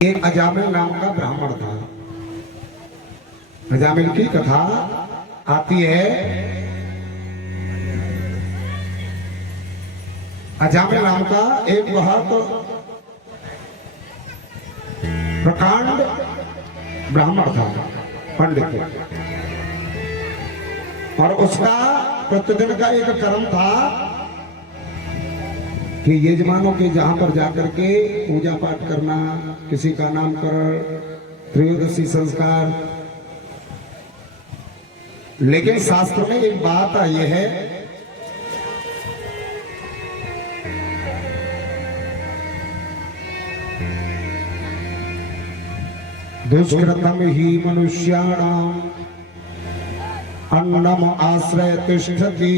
एक अजामिल नाम का ब्राह्मण था। अजामिल की कथा आती है। अजामिल नाम का एक बहुत प्रकांड ब्राह्मण था, पंडित, और उसका प्रतिदिन का एक कर्म था कि यजमानों के जहां पर जाकर के पूजा पाठ करना, किसी का नामकरण, त्रयोदशी संस्कार। लेकिन शास्त्र में एक बात आई है, दुष्कृतम ही मनुष्याणाम अन्नम आश्रय तिष्ठति,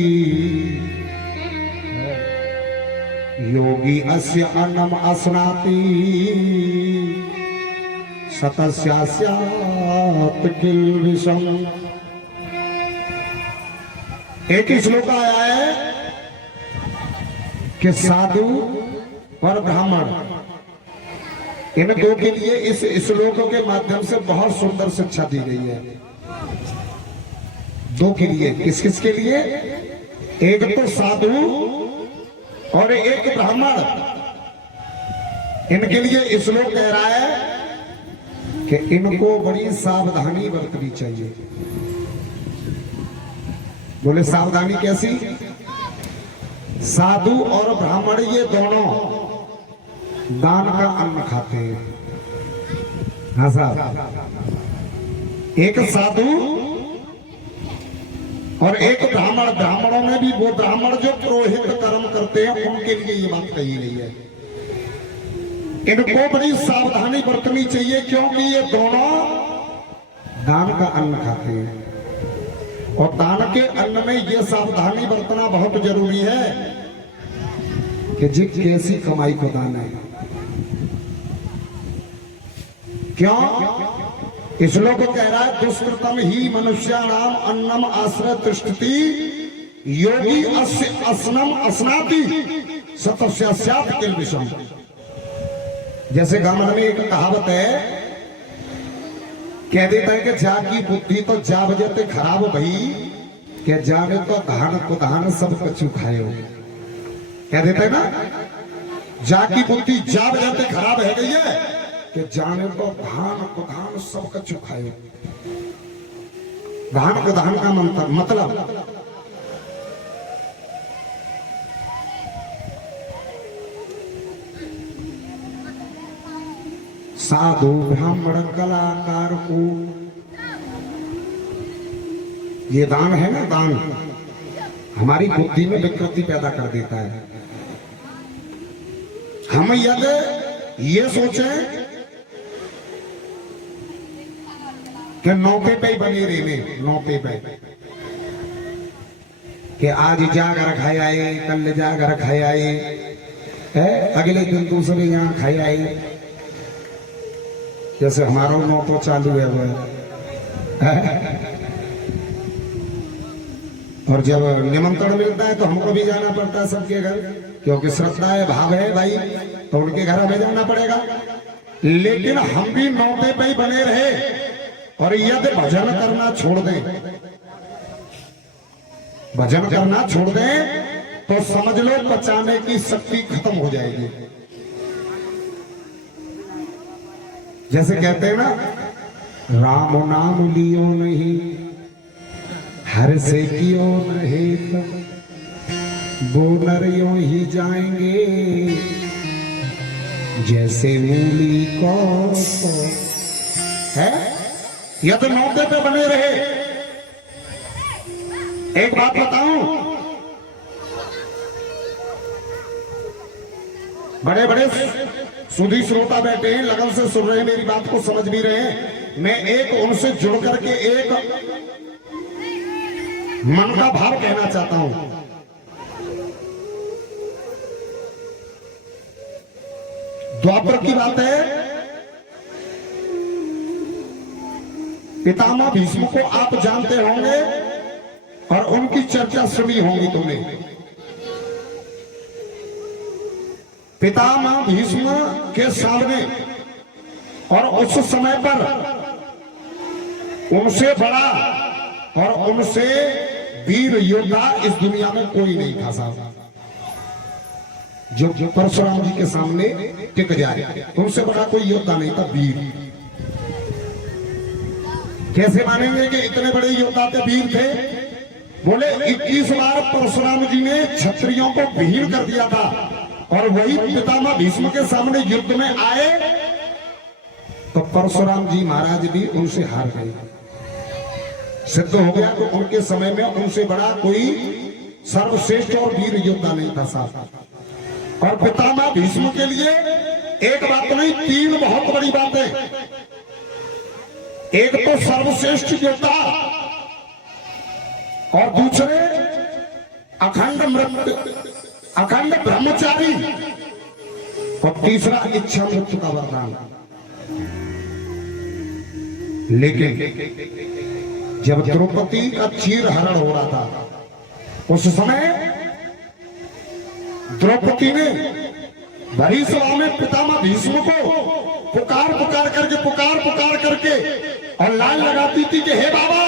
योगी अस्य अन्नम अस्नाति सतस्यास्यात् किल विषम। एक ही श्लोक आया है कि साधु और ब्राह्मण, इन दो के लिए इस श्लोक के माध्यम से बहुत सुंदर शिक्षा दी गई है। दो के लिए, किस किस के लिए? एक तो साधु और एक ब्राह्मण। इनके लिए श्लोक कह रहा है कि इनको बड़ी सावधानी बरतनी चाहिए। बोले सावधानी कैसी? साधु और ब्राह्मण ये दोनों दान का अन्न खाते हैं। हाँ साहब, एक साधु और एक ब्राह्मण। ब्राह्मणों में भी वो ब्राह्मण जो पुरोहित कर्म करते हैं, उनके लिए ये बात कही गई है। इनको बड़ी सावधानी बरतनी चाहिए, क्योंकि ये दोनों दान का अन्न खाते हैं, और दान के अन्न में ये सावधानी बरतना बहुत जरूरी है कि जिस कैसी कमाई को दान है। क्यों? इसलिए को कह रहा है, दुष्कृतम ही मनुष्याणाम अन्नम आश्रय तिष्ठति, योगी अस्य अस्नम अस्नाति सतस्यास्यात् किल विषम। जैसे गामन में एक कहावत है, कह देता है कि जा की बुद्धि तो जा बजते खराब भई, क्या जाने तो धान को धान सब कछु खाए हो। कह देता है ना, जा की बुद्धि जा बजते खराब है गई है कि जाने को धान को धान सब कछु खाए। धान को धान का मतलब साधु ब्राह्मण कलाकार को ये दान है ना, दान हमारी बुद्धि में विकृति पैदा कर देता है। हम यदि ये सोचें कि नौके पे ही बने रहने, नौके पे कि आज जागर खाए आए, कल जागर खाए आए, अगले दिन दूसरे यहाँ खाए आए। जैसे हमारा नौ तो चालू है वो, और जब निमंत्रण मिलता है तो हमको भी जाना पड़ता है सबके घर, क्योंकि श्रद्धा है, भाव है भाई, तो उनके घर हमें जाना पड़ेगा। लेकिन हम भी नौके पे ही बने रहे और यदि भजन करना छोड़ दें, भजन करना छोड़ दें, तो समझ लो बचाने की शक्ति खत्म हो जाएगी। जैसे कहते हैं ना, राम नाम लियो नहीं, हर से कियो नहीं, वो नर यूं ही जाएंगे जैसे मूली को है। या तो मौके पे बने रहे। एक बात बताऊं, बड़े बड़े सुधी श्रोता बैठे हैं, लगन से सुन रहे हैं, मेरी बात को समझ भी रहे हैं। मैं एक उनसे जुड़ करके एक मन का भाव कहना चाहता हूं। द्वापर की बात है, पितामह भीष्म को आप जानते होंगे और उनकी चर्चा सुनी होगी तुमने। पितामह भीष्म के सामने और उस समय पर उनसे बड़ा और उनसे वीर योद्धा इस दुनिया में कोई नहीं था साहब, जो परशुराम जी के सामने टिक जाए। उनसे बड़ा कोई योद्धा नहीं था, वीर। कैसे मानेंगे कि इतने बड़े योद्धा थे, वीर थे? बोले 21 बार परशुराम जी ने क्षत्रियों को विहीन कर दिया था, और वही पितामह भीष्म के सामने युद्ध में आए तो परशुराम जी महाराज भी उनसे हार गए। सिद्ध हो गया तो उनके समय में उनसे बड़ा कोई सर्वश्रेष्ठ और वीर योद्धा नहीं था साहब। और पितामह भीष्म के लिए एक बात नहीं, 3 बहुत बड़ी बातें। एक तो सर्वश्रेष्ठ योद्धा, और दूसरे अखंड ब्रह्मचारी, और तीसरा इच्छा मृत्यु का वरदान। लेकिन जब द्रौपदी का चीर हरण हो रहा था, उस समय द्रौपदी ने भरी सभा में पितामह भीष्म को पुकार करके और लाइन लगाती थी कि हे बाबा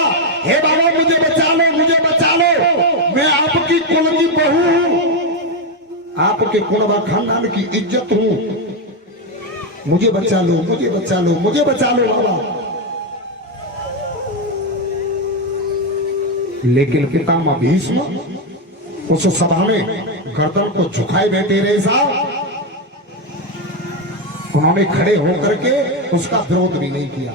मुझे बचा लो, मैं आपकी कुल की बहू हूं, आपके कुल व खानदान की इज्जत हूं, मुझे बचा लो बाबा। लेकिन पितामह भीष्म उस सभा में गर्दन को झुकाए बैठे रहे साहब। उन्होंने खड़े होकर के उसका विरोध भी नहीं किया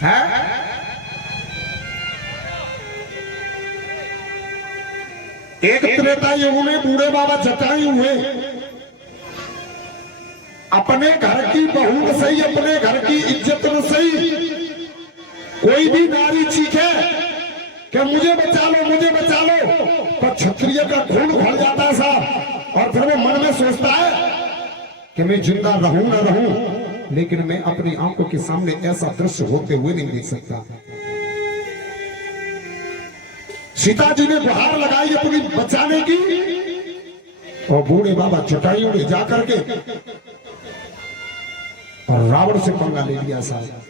है? एक त्रेता युग में बूढ़े बाबा जटायु हुए, अपने घर की बहू में सही, अपने घर की इज्जत में सही, कोई भी नारी चीखे कि मुझे बचा लो, तो क्षत्रिय का खून उखड़ जाता है साहब। और फिर वो मन में सोचता है कि मैं जिंदा रहूं ना रहूं, लेकिन मैं अपनी आंखों के सामने ऐसा दृश्य होते हुए नहीं देख सकता। सीता जी ने गुहार लगाई अपनी बचाने की, और बूढ़े बाबा जटायु ने जाकर के और रावण से पंगा ले लिया साहब।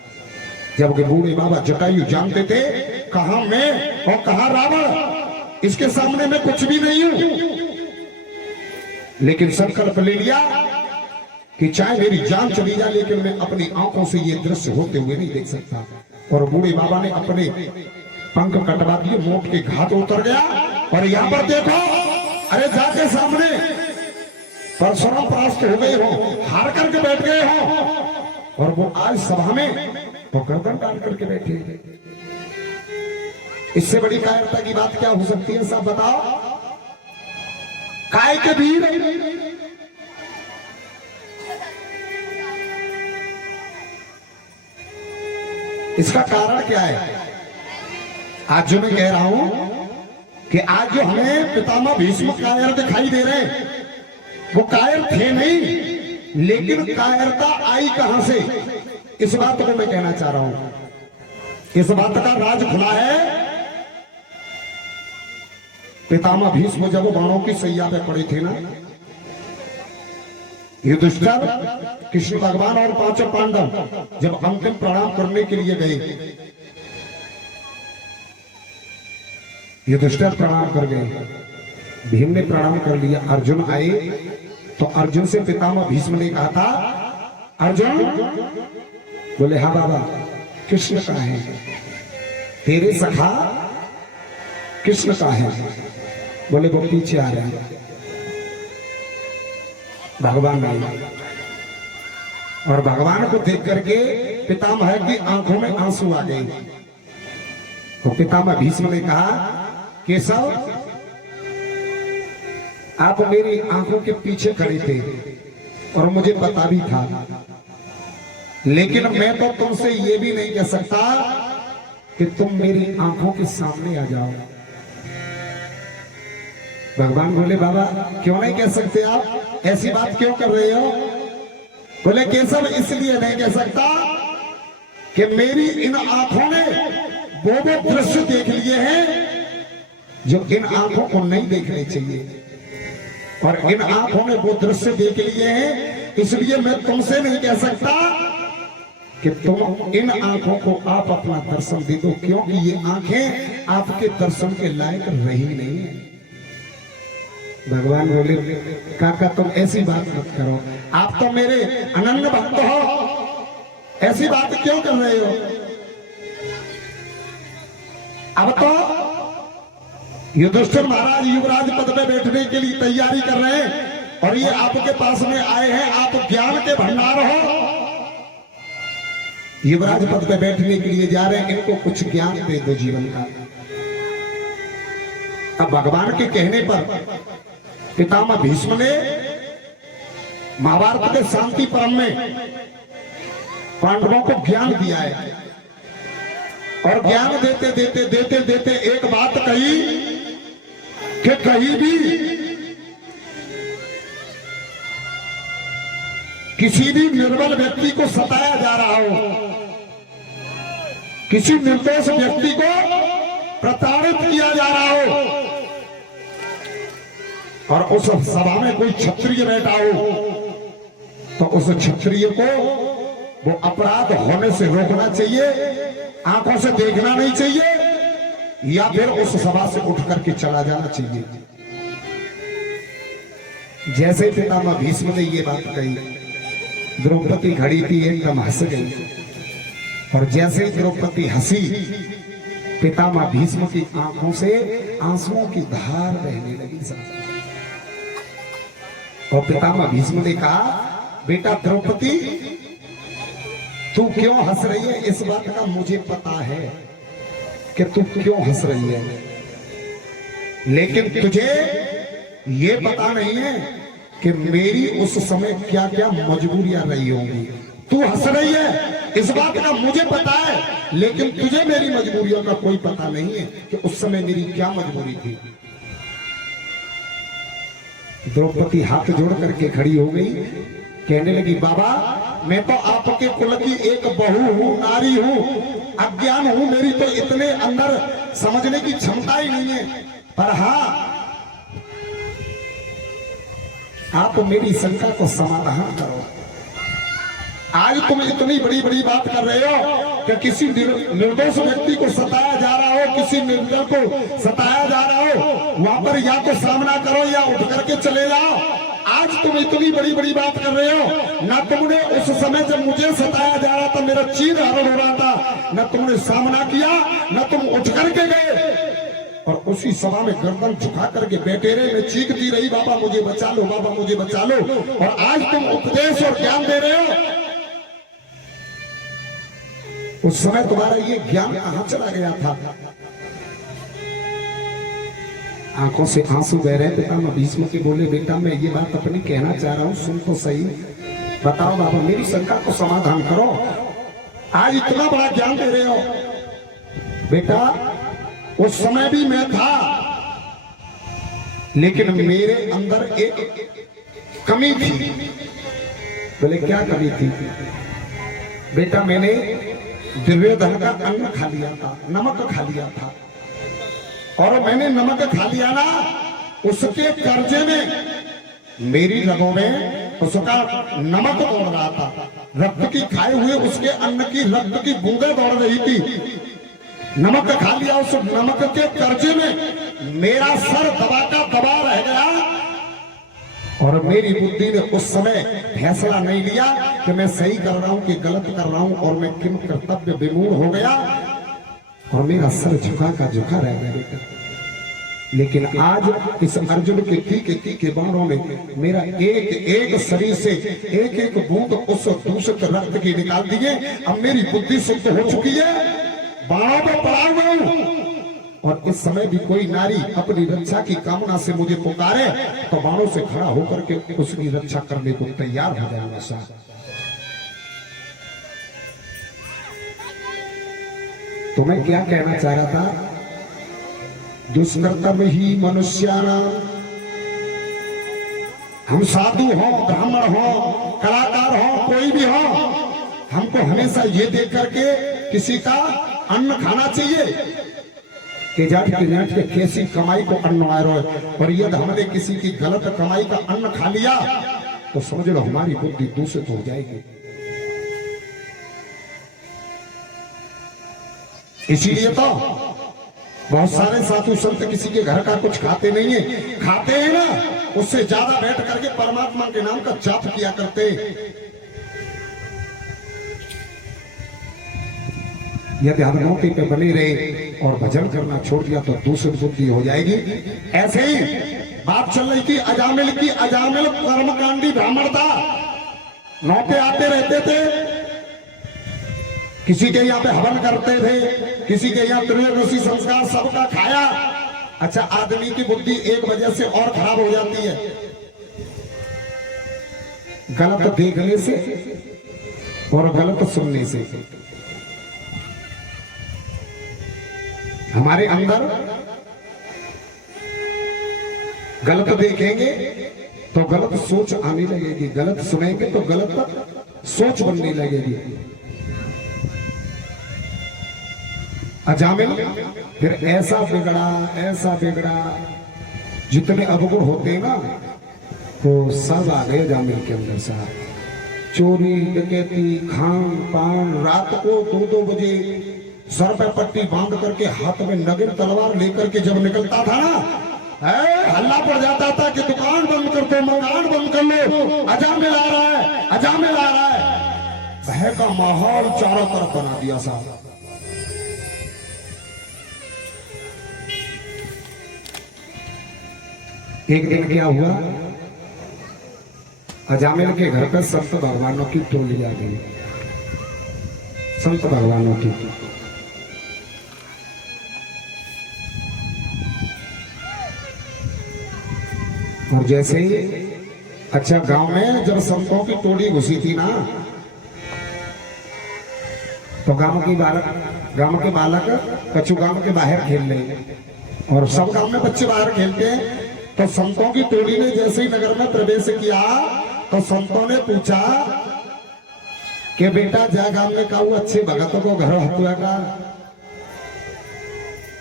जबकि बूढ़े बाबा जटायु जानते थे कहां मैं और कहां रावण, इसके सामने मैं कुछ भी नहीं हूं। लेकिन संकल्प ले लिया कि चाहे मेरी जान चली जाए, लेकिन मैं अपनी आंखों से ये दृश्य होते हुए नहीं देख सकता। और बूढ़े बाबा ने अपने पंख कटवा दिए, मोट के घात उतर गया। और यहां पर देखो, अरे जाके सामने परशुराम परास्त हो गए हो, हार करके बैठ गए हो, और वो आज सभा में तो गर्दन डाल करके बैठे। इससे बड़ी कायरता की बात क्या हो सकती है साहब, बताओ? काय के वीर, इसका कारण क्या है? आज जो मैं कह रहा हूं कि आज जो हमें पितामह भीष्म कायर दिखाई दे रहे हैं, वो कायर थे नहीं, लेकिन कायरता आई कहां से, इस बात को मैं कहना चाह रहा हूं। इस बात का राज खुला है। पितामह भीष्म जब बाणों की सैया पे पड़े थे ना, युधिष्ठिर, कृष्ण भगवान और 5 पांडव जब अंतिम प्रणाम करने के लिए गए, युधिष्ठिर प्रणाम कर गए, भीम ने प्रणाम कर लिया, अर्जुन आए तो अर्जुन से पितामह भीष्म ने कहा था, अर्जुन, बोले हाँ बाबा, कृष्ण कहाँ है? तेरे सखा कृष्ण कहाँ है? बोले वो पीछे आ रहे हैं। भगवान नहीं। और भगवान को देख करके पितामह की आंखों में आंसू आ गए। तो पितामह भीष्म ने कहा, केशव, आप मेरी आंखों के पीछे खड़े थे और मुझे पता भी था, लेकिन मैं तो तुमसे ये भी नहीं कह सकता कि तुम मेरी आंखों के सामने आ जाओ। भगवान बोले, बाबा क्यों नहीं कह सकते आप, ऐसी बात क्यों कर रहे हो? बोले, केशव, इसलिए नहीं कह सकता कि मेरी इन आंखों ने वो दृश्य देख लिए हैं जो इन आंखों को नहीं देखने चाहिए, और इन आंखों ने वो दृश्य देख लिए हैं इसलिए मैं तुमसे नहीं कह सकता कि तुम इन आंखों को आप अपना दर्शन दे दो, क्योंकि ये आंखें आपके दर्शन के लायक रही नहीं है। भगवान बोले काका तुम ऐसी बात मत करो, आप तो मेरे अनन्य भक्त हो, ऐसी बात क्यों कर रहे हो? अब तो युधिष्ठिर महाराज युवराज पद पे बैठने के लिए तैयारी कर रहे हैं और ये आपके पास में आए हैं, आप ज्ञान के भंडार हो, युवराज पद पे बैठने के लिए जा रहे हैं, इनको कुछ ज्ञान दे दो जीवन का। अब भगवान के कहने पर पितामह भीष्म ने महाभारत के शांति पर्व में पांडवों को ज्ञान दिया है और ज्ञान देते देते देते देते एक बात कही कि कहीं भी किसी भी निर्बल व्यक्ति को सताया जा रहा हो, किसी निर्दोष व्यक्ति को प्रताड़ित किया जा रहा हो और उस सभा में कोई क्षत्रिय बैठा हो तो उस क्षत्रिय को वो अपराध होने से रोकना चाहिए, आंखों से देखना नहीं चाहिए या फिर उस सभा से उठ करके चला जाना चाहिए। जैसे पितामह भीष्म ने ये बात कही, द्रौपदी खड़ी थी एकदम हंस गई और जैसे द्रौपदी हंसी पितामह भीष्म की आंखों से आंसुओं की धार बहने लगी। और पितामह भीष्म ने कहा बेटा द्रौपदी तू क्यों हंस रही है, इस बात का मुझे पता है कि तू क्यों हंस रही है, लेकिन तुझे ये पता नहीं है कि मेरी उस समय क्या क्या मजबूरियां रही होंगी। तू हंस रही है इस बात का मुझे पता है, लेकिन तुझे मेरी मजबूरियों का कोई पता नहीं है कि उस समय मेरी क्या मजबूरी थी। द्रौपदी हाथ जोड़ करके खड़ी हो गई, कहने लगी बाबा मैं तो आपके कुल की एक बहू हूं, नारी हूं, अज्ञान हूं, मेरी तो इतने अंदर समझने की क्षमता ही नहीं है, पर हाँ आप मेरी शंका को समाधान करो। आज तुम इतनी बड़ी बड़ी बात कर रहे हो कि किसी निर्दोष व्यक्ति को सताया जा रहा हो, किसी निर्दोष को सताया जा रहा हो, वहां पर या तो सामना करो या उठ करके चले जाओ। आज तुम इतनी बड़ी बड़ी बात कर रहे हो, ना तुमने उस समय जब मुझे सताया जा रहा था मेरा चीर हरण हो रहा था, न तुमने सामना किया न तुम उठ करके गए और उसी सभा में गर्दन झुका करके बैठे रहे, मैं चीखती रही बाबा मुझे बचा लो, बाबा मुझे बचा लो, और आज तुम उपदेश और ज्ञान दे रहे हो। उस समय तुम्हारा ये ज्ञान कहां चला गया था? आंखों से आंसू बह रहे पितामह भीष्म के बोले बेटा मैं ये बात अपनी कहना चाह रहा हूं, सुन तो सही, बताओ बाबा मेरी शंका को समाधान करो। आज इतना बड़ा ज्ञान दे रहे हो बेटा, उस समय भी मैं था लेकिन मेरे अंदर एक कमी थी। बोले क्या कमी थी? बेटा मैंने दुर्योधन का अन्न खा लिया था, नमक खा लिया था, और मैंने नमक खा लिया ना, उसके कर्जे में मेरी रगों में उसका नमक दौड़ रहा था, रक्त की खाए हुए उसके अन्न की रक्त की बूंदें दौड़ रही थी। नमक खा लिया, उस नमक के कर्जे में मेरा सर दबा का दबा रह गया और मेरी बुद्धि ने उस समय फैसला नहीं लिया कि मैं सही कर रहा हूं कि गलत कर रहा हूं, और मैं किन कर्तव्य विमूढ़ हो गया और मेरा सर झुका का झुका रह गया। लेकिन आज इस अर्जुन के तीखे तीखे बाणों में मेरा एक एक शरीर से एक एक बूंद उस दूषित रक्त की निकाल दिए। अब मेरी बुद्धि शुद्ध हो चुकी है, बाणों में पड़ा हुआ हूं, और इस समय भी कोई नारी अपनी रक्षा की कामना से मुझे पुकारे तो बाणों से खड़ा होकर के उसकी रक्षा करने को तैयार हो जाऊंगा। साहब तो मैं क्या कहना चाह रहा था, दुष्कर्तव्य ही मनुष्याना, हम साधु हो, ब्राह्मण हो, कलाकार हो, कोई भी हो, हमको हमेशा ये देख करके किसी का अन्न खाना चाहिए कि जाट के कैसी कमाई को अन्न आ रहा है, और यदि हमने किसी की गलत कमाई का अन्न खा लिया तो समझ लो हमारी बुद्धि दूषित हो जाएगी। इसीलिए तो बहुत सारे साधु संत किसी के घर का कुछ खाते नहीं है, खाते हैं ना उससे ज्यादा बैठ करके परमात्मा के नाम का जाप किया करते। यदि हनुमति पे बनी रहे और भजन करना छोड़ दिया तो दूसरी बुद्धि हो जाएगी। ऐसे ही बात चल रही थी अजामिल की। अजामिल कर्मकांडी ब्राह्मण था, नौते आते रहते थे, किसी के यहाँ पे हवन करते थे, किसी के यहाँ त्रयोदशी संस्कार सबका खाया। अच्छा, आदमी की बुद्धि एक वजह से और खराब हो जाती है, गलत देखने से और गलत सुनने से। हमारे अंदर गलत देखेंगे तो गलत सोच आने लगेगी, गलत सुनेंगे तो गलत सोच बनने लगेगी। अजामिल फिर ऐसा बिगड़ा, जितने अवगुण होते हैं ना वो सब आ गए अजामिल के अंदर। साहब चोरी, डकैती, खान पान, रात को 2-2 बजे सर पे पट्टी बांध करके हाथ में नगिन तलवार लेकर के जब निकलता था ना, हल्ला पड़ जाता था कि दुकान बंद कर दो, मकान बंद कर लो, अजामिल आ रहा है, अजामिल आ रहा है। भय का माहौल चारों तरफ बना दिया साहब। एक दिन क्या हुआ, अजामिल के घर पर संत भगवानों की टोली आ गई, संत भगवानों की। और जैसे ही अच्छा गांव में जब संतों की टोली घुसी थी ना, तो गांव के बालक कछु गांव के बाहर खेल रहे, और सब गांव में बच्चे बाहर खेलते हैं। तो संतों की टोली ने जैसे ही नगर में प्रवेश किया तो संतों ने पूछा कि बेटा जा गांव में कहूँ अच्छे भगतों को घर हतुआ का।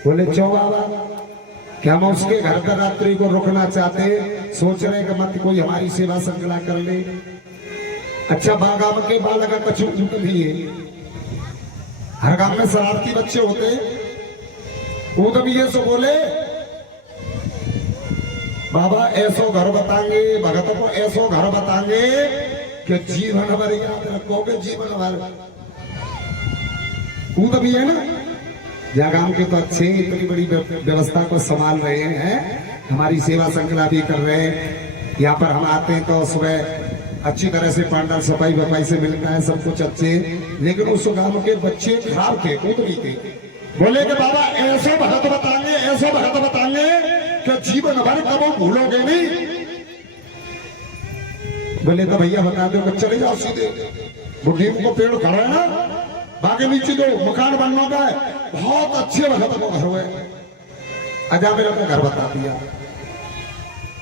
बोले चौ बाबा, क्या हम उसके घर पर रात्रि को रुकना चाहते, सोच रहे कि मत कोई हमारी सेवा संकला कर ले। अच्छा, गांव के बालक का कछु ऊँट भी है, हर गांव में शरारती बच्चे होते, ऊँट भी है। सो बोले बाबा ऐसो घर बताएंगे, भगत को ऐसो घर बताएंगे कि जीवन भर याद रखोगे, जीवन भर। ऊँट भी है ना, जागाम के तो अच्छे इतनी बड़ी व्यवस्था को संभाल रहे हैं, हमारी सेवा संकला भी कर रहे हैं। यहाँ पर हम आते हैं तो सुबह अच्छी तरह से पांडाल सफाई वफाई से मिलता है, सब कुछ अच्छे। लेकिन उस गांव के बच्चे खराब थे, ऊँट भी थे। बोले कि बाबा ऐसे भगत बताएंगे, ऐसे भगत बताएंगे कि जीवन भर कबो भूलोगे नहीं। बोले तो भैया बता दो, चले जाओ सीधे, बुढ़ी को पेड़ खड़ा है ना, बाकी नीचे दो मकान बनना का है, बहुत अच्छे भगत को घर हुए। अजामिल का घर बता दिया।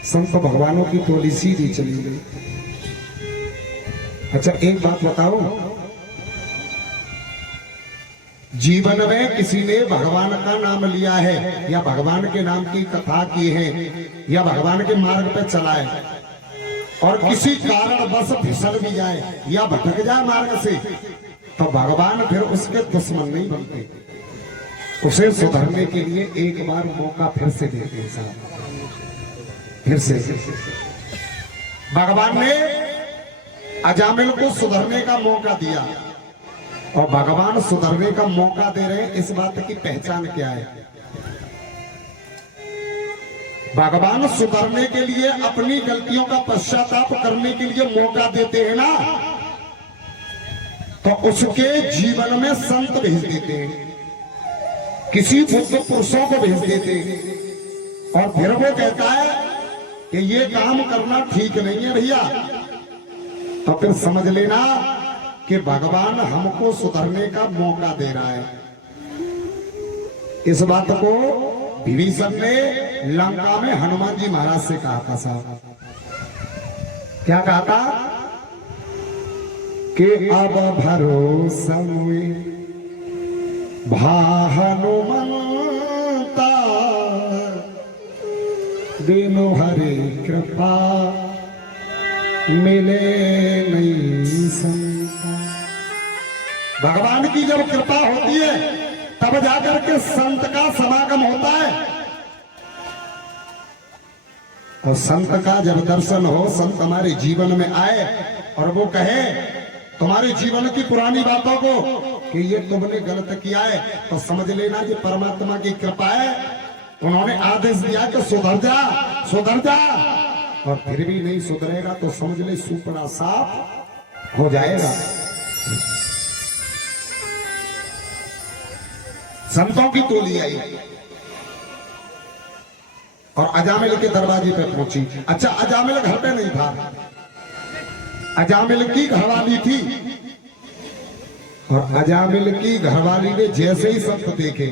संत भगवानों की टोली सीधी चली गई। अच्छा, एक बात बताओ, जीवन में किसी ने भगवान का नाम लिया है या भगवान के नाम की कथा की है या भगवान के मार्ग पे चला है और किसी कारण बस फिसल भी जाए या भटक जाए मार्ग से, तो भगवान फिर उसके दुश्मन नहीं बनते, उसे सुधरने के लिए एक बार मौका फिर से देते हैं साहब। फिर से भगवान ने अजामिल को सुधरने का मौका दिया, और भगवान सुधरने का मौका दे रहे हैं, इस बात की पहचान क्या है? भगवान सुधरने के लिए, अपनी गलतियों का पश्चाताप करने के लिए मौका देते हैं ना, तो उसके जीवन में संत भेज देते हैं, किसी बुद्ध पुरुषों को भेज देते हैं, और फिर वो कहता है कि ये काम करना ठीक नहीं है भैया, तो फिर समझ लेना कि भगवान हमको सुधरने का मौका दे रहा है। इस बात को विभीषण ने लंका में हनुमान जी महाराज से कहा था साहब। क्या कहा था कि अब भरोसा हनुमंता दिनो हरे कृपा मिले नहीं संता। भगवान की जब कृपा होती है तब जाकर के संत का समागम होता है। और संत का जब दर्शन हो, संत हमारे जीवन में आए और वो कहे तुम्हारे जीवन की पुरानी बातों को कि ये तुमने गलत किया है, तो समझ लेना कि परमात्मा की कृपा है। उन्होंने आदेश दिया कि सुधर जा, सुधर जा, और फिर भी नहीं सुधरेगा तो समझ ले सुपड़ा साफ हो जाएगा। संतों की टोली आई और अजामिल के दरवाजे पे पहुंची। अच्छा, अजामिल घर पे नहीं था, अजामिल की घरवाली थी। और अजामिल की घरवाली ने जैसे ही संत देखे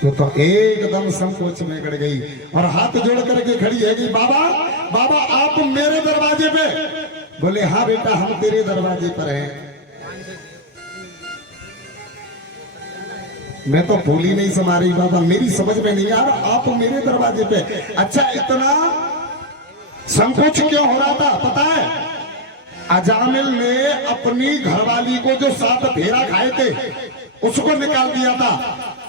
तो एकदम संकोच में गड़ गई और हाथ जोड़ करके खड़ी है कि बाबा बाबा आप मेरे दरवाजे पे। बोले हाँ बेटा, हम तेरे दरवाजे पर हैं। मैं तो भूली नहीं समा रही बाबा, मेरी समझ में नहीं आ रहा, आप मेरे दरवाजे पे। अच्छा, इतना संकोच क्यों हो रहा था पता है? अजामिल ने अपनी घरवाली को जो 7 फेरा खाए थे उसको निकाल दिया था,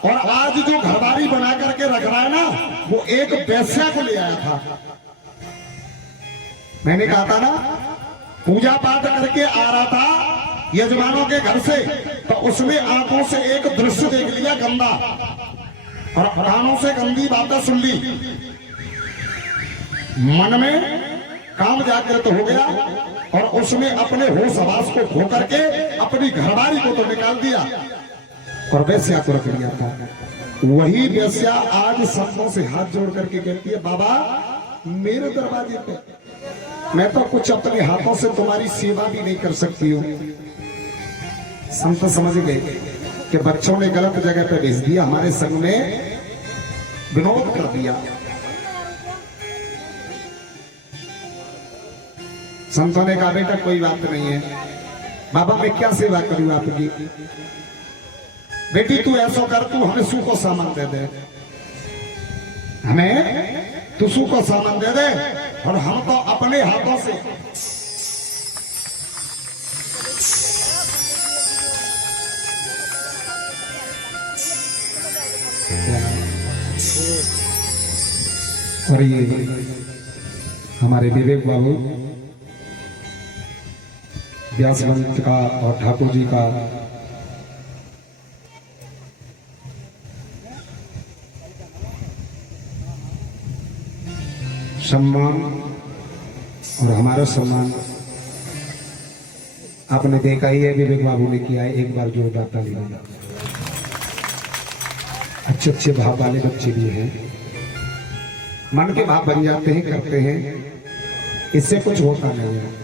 और आज जो घरवाली बना करके रख रहा है ना, वो एक वेश्या को ले आया था। मैंने कहा था ना, पूजा पाठ करके आ रहा था यजमानों के घर से, तो उसने आंखों से एक दृश्य देख लिया गंदा, और कानों से गंदी बातें सुन ली। मन में काम जागृत हो गया और उसने अपने होश हवास को खो करके अपनी घरवाली को तो निकाल दिया और वेश्या को रख लिया था। वही वेश्या आज संतों से हाथ जोड़ करके कहती है बाबा मेरे दरवाजे पे, मैं तो कुछ अपने हाथों से तुम्हारी सेवा भी नहीं कर सकती हूँ। संत समझ गए कि बच्चों ने गलत जगह पे भेज दिया, हमारे संग में विनोद कर दिया। संतों ने कहा बेटा कोई बात नहीं है, बाबा मैं क्या सेवा करूं आपकी? बेटी तू ऐसा कर, तू हमें सू को सामान दे दे, हमें तू सू को सामान दे दे, और हम तो अपने हाथों से और ये हमारे विवेक बाबू व्यासवंत का और ठाकुर जी का सम्मान और हमारा सम्मान आपने देखा ही है, विवेक बाबू ने किया है। एक बार जोरदार ताली बजा। अच्छे अच्छे भाव वाले बच्चे भी हैं, मन के भाव बन जाते हैं, करते हैं, इससे कुछ होता नहीं है,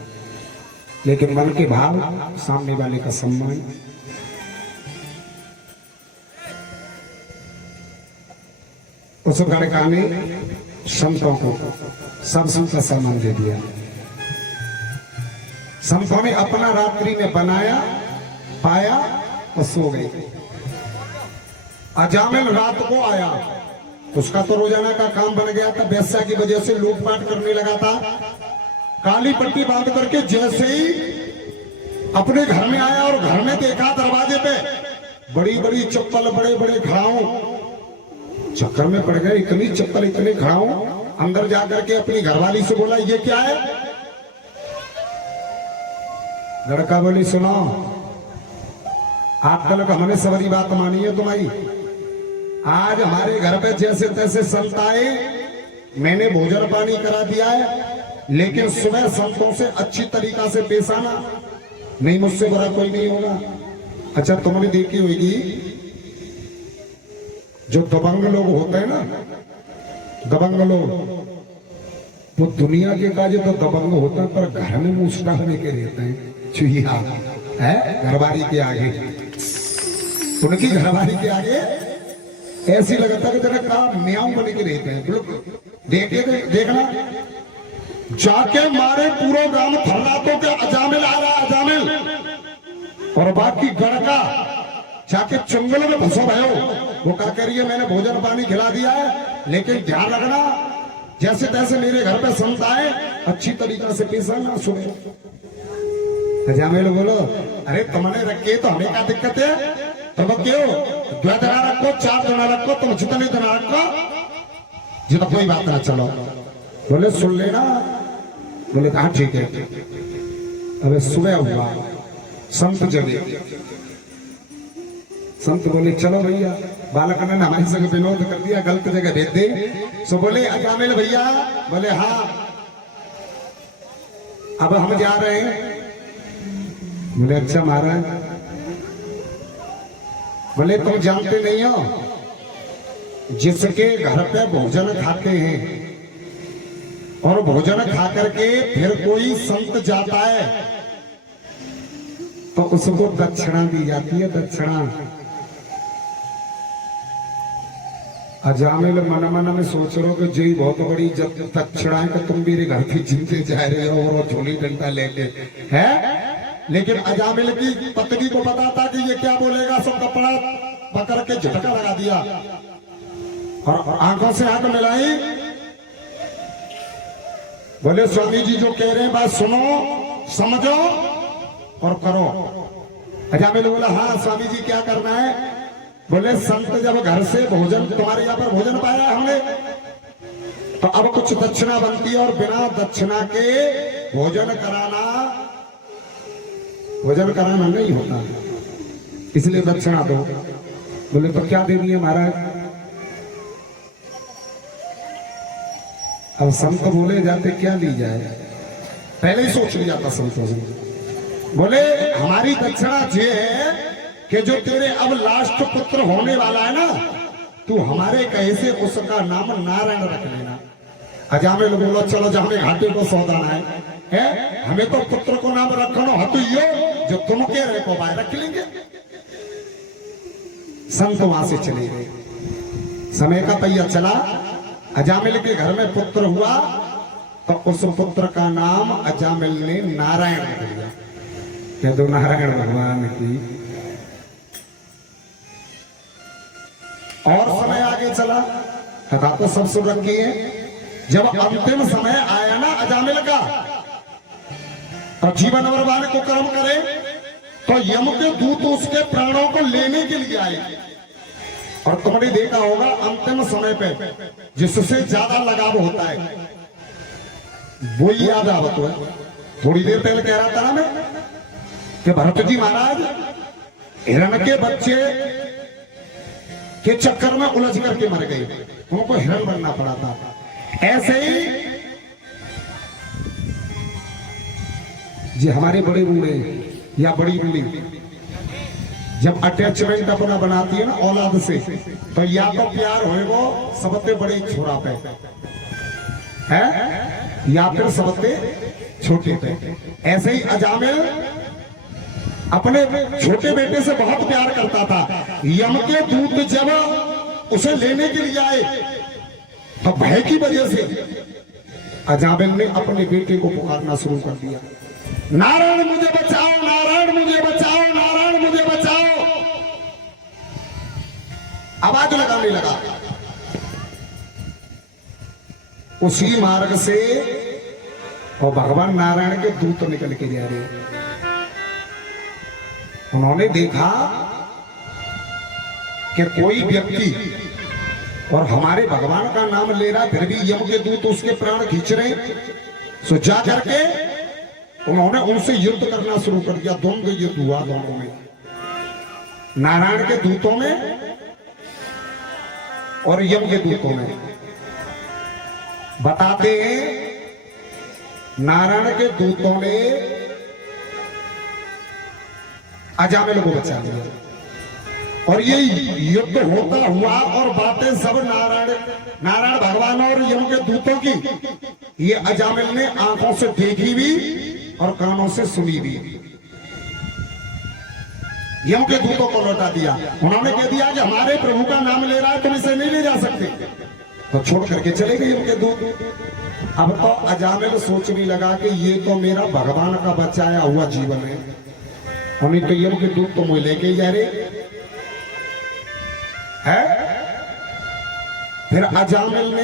लेकिन मन के भाव, सामने वाले का सम्मान। उस लड़का ने संतों को सब संत का सम्मान दे दिया। संतों ने अपना रात्रि में बनाया, पाया और सो गए। अजामिल रात को आया, उसका तो रोजाना का काम बन गया था, वेश्या की वजह से लूटपाट करने लगा था। काली पट्टी बांध करके जैसे ही अपने घर में आया और घर में देखा दरवाजे पे बड़ी बड़ी चप्पल, बड़े बड़े घड़ाओं, चक्कर में पड़ गए। इतनी चप्पल, इतने घड़ाओं, अंदर जाकर के अपनी घरवाली से बोला ये क्या है? लड़का बोली सुनो, आप तक हमने सवरी बात मानी है तुम्हारी। आज हमारे घर पे जैसे तैसे संत आए, मैंने भोजन पानी करा दिया है, लेकिन सुबह संतों से अच्छी तरीका से पेश आना, नहीं मुझसे बुरा कोई नहीं होगा। अच्छा तुमने देखी होगी जो दबंग लोग होते हैं ना, दबंग लोग, वो दुनिया के काजे तो दबंग होता है, पर घर में मुस्टा होने के रहते हैं, चुहिया है घरवाली के आगे, उनकी घरवाली के आगे ऐसी लगता है कि काम म्याऊं बने के रहते हैं। बिल्कुल देखना, जाके मारे पूरा ग्राम थर्रातों के अजामिल आ रहा, अजामिल, और बाकी गड़का जाके चंगल में फंसो भयो। वो क्या करिए, मैंने भोजन पानी खिला दिया है, लेकिन ध्यान रखना जैसे तैसे मेरे घर पे संत आए, अच्छी तरीका से पेश आना सुने। अजामिल बोलो, अरे तुमने रखे तो हमें क्या दिक्कत है? तुम क्यों 2 जना रखो, 4 जना रखो, तुम जितने जना रखो, जितना कोई बात ना। चलो बोले सुन लेना। बोले हाँ ठीक है। अबे सुबह हुआ, संत जगे। संत बोले चलो भैया, बालक ने हमारी संग विनोद कर दिया, गलत जगह भेज दे। सो बोले अजामिल भैया, बोले हाँ अब हम जा रहे हैं। बोले अच्छा महाराज। बोले तुम जानते नहीं हो, जिसके घर पे भोजन खाते हैं और भोजन खा करके फिर कोई संत जाता है तो उसको दक्षिणा दी जाती है, दक्षिणा। अजामिल मन मन में सोच रहे हो कि जी बहुत बड़ी दक्षिणा है कि तुम मेरे घर की जीते जा रहे हो और झोली डंडा लेके है। लेकिन अजामिल की पत्नी को पता था कि ये क्या बोलेगा, सब कपड़ा पकड़ के झटका लगा दिया और आंखों से आंख मिलाई। बोले स्वामी जी जो कह रहे हैं बात सुनो, समझो और करो। अजामिल बोला हाँ स्वामी जी क्या करना है? बोले संत जब घर से भोजन, तुम्हारे यहाँ पर भोजन पाया हमने, तो अब कुछ दक्षिणा बनती है और बिना दक्षिणा के भोजन कराना नहीं होता, इसलिए दक्षिणा दो। बोले तो क्या देनी है महाराज? अब संत बोले जाते क्या ली जाए, पहले ही सोच लिया था संतों से। बोले हमारी दक्षिणा ये है कि जो तेरे अब लास्ट पुत्र होने वाला है ना, तू हमारे कहे से उसका नाम नारायण रख लेना। अजामिल बोला चलो जहां घाटे को सौदाना है, हमें तो पुत्र को नाम रखना हतु यो जो तुम के रहे को बाय रख लेंगे। संत वहां से चले गए। समय का पहिया चला, अजामिल के घर में पुत्र हुआ तो उस पुत्र का नाम अजामिल ने नारायण रख दिया। कह दो नारायण भगवान की। और समय आगे चला, कथा तो सब सुन रखी है। जब अंतिम समय आया ना अजामिल का, तो जीवन बर्बाद को कर्म करे तो यम के दूत उसके प्राणों को लेने के लिए आए। और तुमने देखा होगा अंतिम समय पे जिससे ज्यादा लगाव होता है वो ही याद आवत है। थोड़ी देर पहले कह रहा था ना मैं कि भरत जी महाराज हिरण के बच्चे के चक्कर में उलझ करके मर गए, उनको हिरण बनना पड़ा था। ऐसे ही जी हमारे बड़े बूढ़े या बड़ी बूढ़ी जब अटैचमेंट अपना बनाती है ना औलाद से, तो या तो प्यार होएगो सबसे बड़े छोरा पे है या फिर सबसे छोटे पे। ऐसे ही अजामिल अपने छोटे बेटे से बहुत प्यार करता था। यम के दूत जब उसे लेने के लिए आए तो भय की वजह से अजामिल ने अपने बेटे को पुकारना शुरू कर दिया, नारायण मुझे बचाओ, नारायण मुझे बचाओ, नारायण मुझे बचाओ। आवाज लगाने लगा। उसी मार्ग से और भगवान नारायण के दूत निकल के जा रहे। उन्होंने देखा कि कोई व्यक्ति और हमारे भगवान का नाम ले रहा, फिर भी यम के दूत उसके प्राण खींच रहे। सो जा करके उन्होंने उनसे युद्ध करना शुरू कर दिया। दोनों युद्ध हुआ, दोनों में, नारायण के दूतों में और यम के दूतों में। बताते हैं नारायण के दूतों ने अजामिल को बचा लिया और ये युद्ध होता हुआ और बातें सब नारायण भगवान और यम के दूतों की ये अजामिल ने आंखों से देखी भी और कानों से सुनी भी। यम के दूतों को लौटा दिया। उन्होंने कह दिया कि हमारे प्रभु का नाम ले रहा है, तुम इसे नहीं ले जा सकते, तो छोड़ करके चले गए यम के दूत। अब तो अजामिल सोचने लगा कि ये तो मेरा भगवान का बचाया हुआ जीवन है, उन्हीं तो यम के दूत तो मुझे लेके ही जा रहे है। फिर अजामिल ने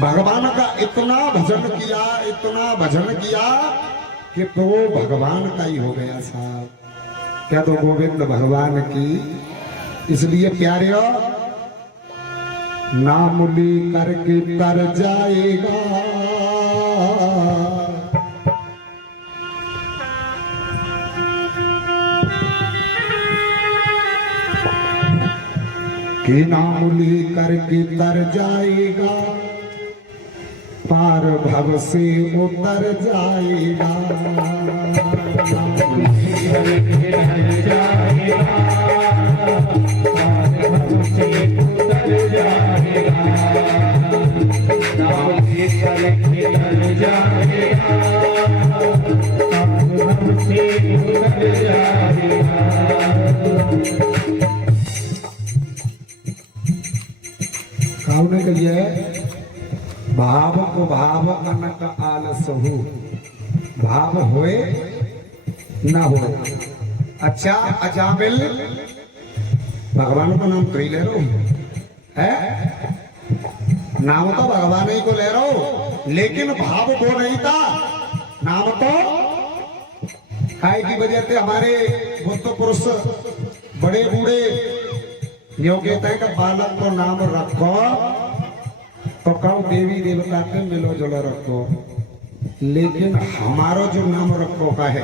भगवान का इतना भजन किया कि तो भगवान का ही हो गया साहब। क्या तो गोविंद भगवान की। इसलिए प्यारे नाम ली करके तर जाएगा, कि नाम ली करके तर जाएगा, पार भव से उतर जाएगा। कहने के लिए भाव को भाव अनक आलसहु, भाव होए ना होए। अच्छा अजामिल भगवान का नाम कहीं ले रहा है, नाम तो भगवान ही को ले रहा हो, लेकिन भाव वो नहीं था। नाम तो काय की वजह से हमारे बुद्ध पुरुष बड़े बूढ़े जो कहते हैं कि बालक को नाम रखो तो कहो देवी देवता के मिलो जुलो रखो, लेकिन हमारो जो नाम रखो का है,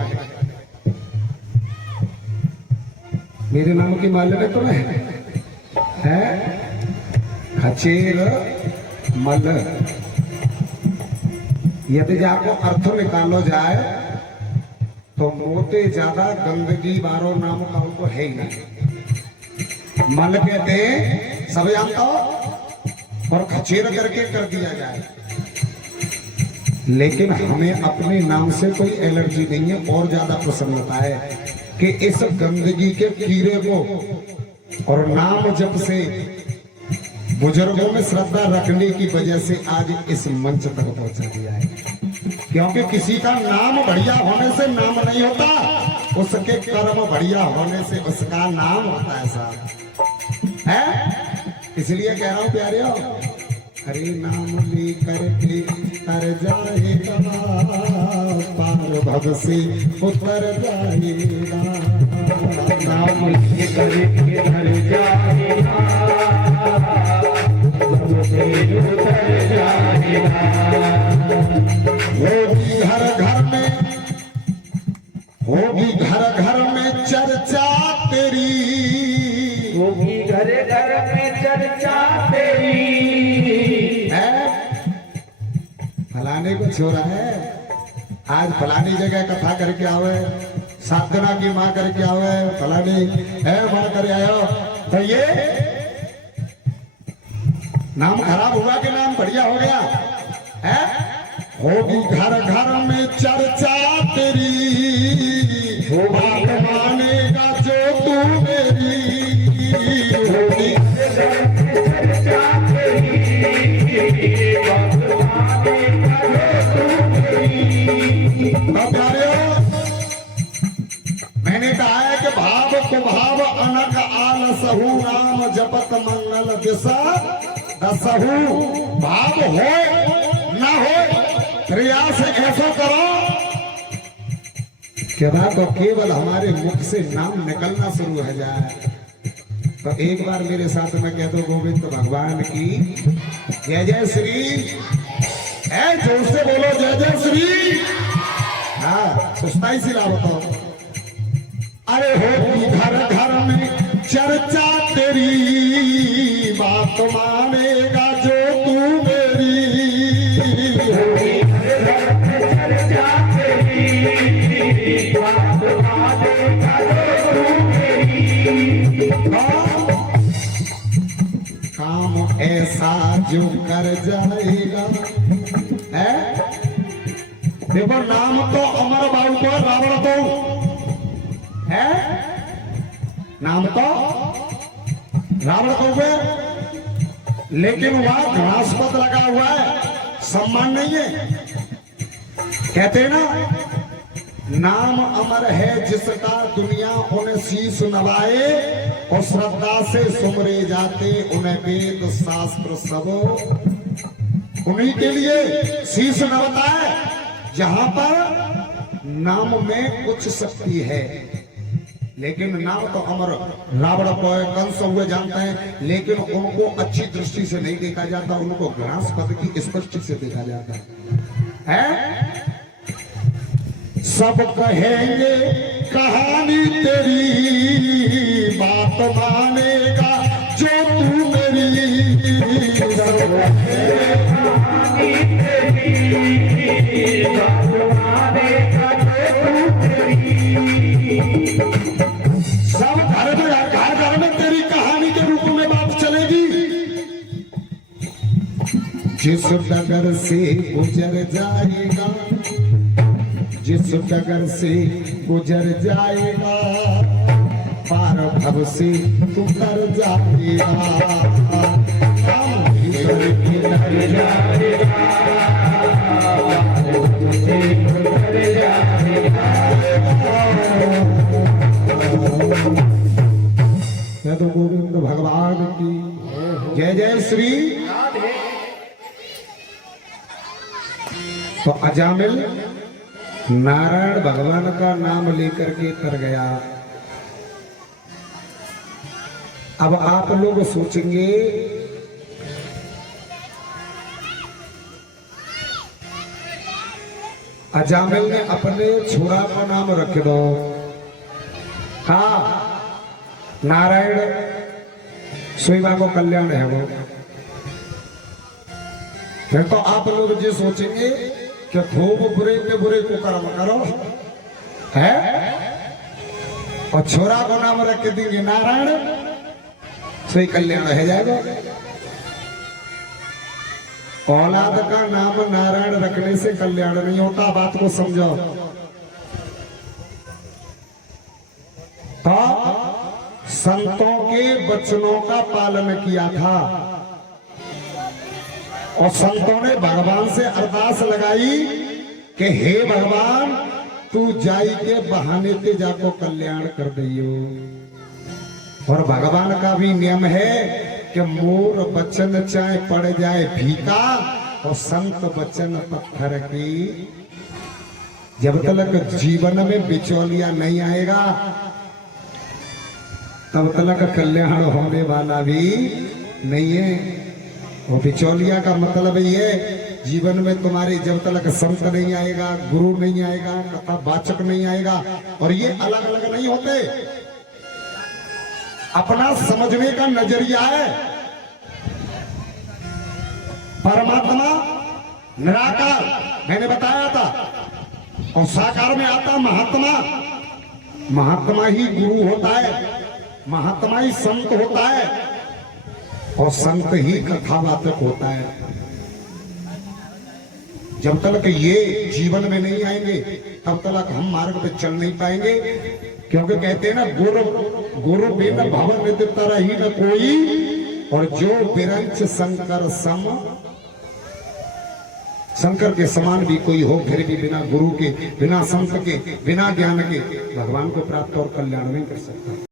मेरे नाम की मालूम है तुम्हें है खचेर मल। यदि आपको अर्थ निकालो जाए तो मोटे ज्यादा गंदगी बारो नाम का उनको है ही नहीं। मल कहते सब जानता हो और खचेर करके कर दिया जाए, लेकिन हमें अपने नाम से कोई एलर्जी नहीं है। और ज्यादा प्रसन्नता है कि इस गंदगी के कीड़े को और नाम जप से बुजुर्गों में श्रद्धा रखने की वजह से आज इस मंच तक पहुंचा दिया है। क्योंकि किसी का नाम बढ़िया होने से नाम नहीं होता, उसके कर्म बढ़िया होने से उसका नाम होता है साहब है। इसलिए कह रहा हूं प्यारे, हरे नाम ले करके तर जाएगा, पार भव से उतर जाएगा। नाम ले करके तर जाएगा, भव से उतर जाएगा। होगी हर घर में, होगी घर घर में चर्चा तेरी, होगी घर घर में चर्चा तेरी है। फलाने को छोड़ा है, आज फलानी जगह कथा करके आवे, साधना की माँ करके आवे, फलानी है माँ कर आयो, तो ये नाम खराब हुआ कि नाम बढ़िया हो गया है। होगी घर घर में चर्चा तेरी, बात मानेगा जो तू मेरी, होगी चर्चा तेरी, बात मानेगा जो तू मेरी। मैंने कहा है कि भाव को भाव अनक आलसहु, नाम जपत मंगल दिशा दसहु। भाव हो ना हो प्रयास ऐसा करो कि बात तो केवल हमारे मुख से नाम निकलना शुरू हो जाए। तो एक बार मेरे साथ में कह दो गोविंद भगवान की जय जय श्री। ऐ जोर से बोलो जय जय श्री। हाँ सुस्ताई से लाओ तो। अरे होगी घर घर में चर्चा तेरी, बात मानेगा जो तू मेरी, चर्चा तेरी, बात मानेगा जो तू मेरी। काम ऐसा जो कर जाएगा है। देखो नाम तो अमर बाबू को रावण को है, नाम तो रावण को हुए, लेकिन वहां घनास्पद लगा हुआ है, सम्मान नहीं है। कहते हैं ना नाम अमर है जिसका दुनिया उन्हें शीश नवाए, और श्रद्धा से सुमरे जाते उन्हें वेद शास्त्र सब उन्हीं के लिए शीश नवता है जहां पर नाम में कुछ शक्ति है। लेकिन नाम तो अमर रावण कंस हुए जानते हैं, लेकिन उनको अच्छी दृष्टि से नहीं देखा जाता, उनको घृणास्पद की स्पष्ट से देखा जाता है? सब कहेंगे कहानी तेरी, बात मानेगा जो तू मेरी। सब कहानी तेरी, बात मानेगा जो तू मेरी। सब घर में तेरी कहानी के रूप में बात चलेगी। जिस डगर से गुजर जाएगा, जिस डगर से गुजर जाएगा, पार भव से तू तर जाएगा। हम भीतर की तर जाएगा, से गुजर जाएगा। यह तो गोविंद भगवान की जय जय श्री। तो अजामिल नारायण भगवान का नाम लेकर के तर गया। अब आप लोग सोचेंगे अजामिल ने अपने छोरा का नाम रख दो। हाँ, नारायण सोईबा को कल्याण है वो। फिर तो आप लोग ये सोचेंगे कि खूब बुरे पे बुरे को कर्म करो है, और छोरा को नाम रख के देंगे नारायण, सोई कल्याण है जाएगा। औलाद का नाम नारायण रखने से कल्याण नहीं होता, बात को समझो। तो संतों के वचनों का पालन किया था और संतों ने भगवान से अरदास लगाई कि हे भगवान, तू जाई के बहाने ते जाको कल्याण कर दियो। और भगवान का भी नियम है कि मोर वचन चाहे पड़ जाए फीका, और संत वचन पत्थर की। जब तक जीवन में बिचौलिया नहीं आएगा, तब तक कल्याण होने वाला भी नहीं है। और बिचौलिया का मतलब ये, जीवन में तुम्हारे जब तक संत नहीं आएगा, गुरु नहीं आएगा, कथा वाचक नहीं आएगा, और ये अलग अलग नहीं होते, अपना समझने का नजरिया है। परमात्मा निराकार मैंने बताया था, और साकार में आता महात्मा। महात्मा ही गुरु होता है, महात्मा ही संत होता है, और संत ही कथावाचक होता है। जब तक ये जीवन में नहीं आएंगे, तब तक हम मार्ग पे चल नहीं पाएंगे। क्योंकि कहते हैं ना, गुरु बिन भवन नित्य तरह ही न कोई, और जो बिरंच शंकर सम, शंकर के समान भी कोई हो, फिर भी बिना गुरु के, बिना संत के, बिना ज्ञान के भगवान को प्राप्त और कल्याण नहीं कर सकता।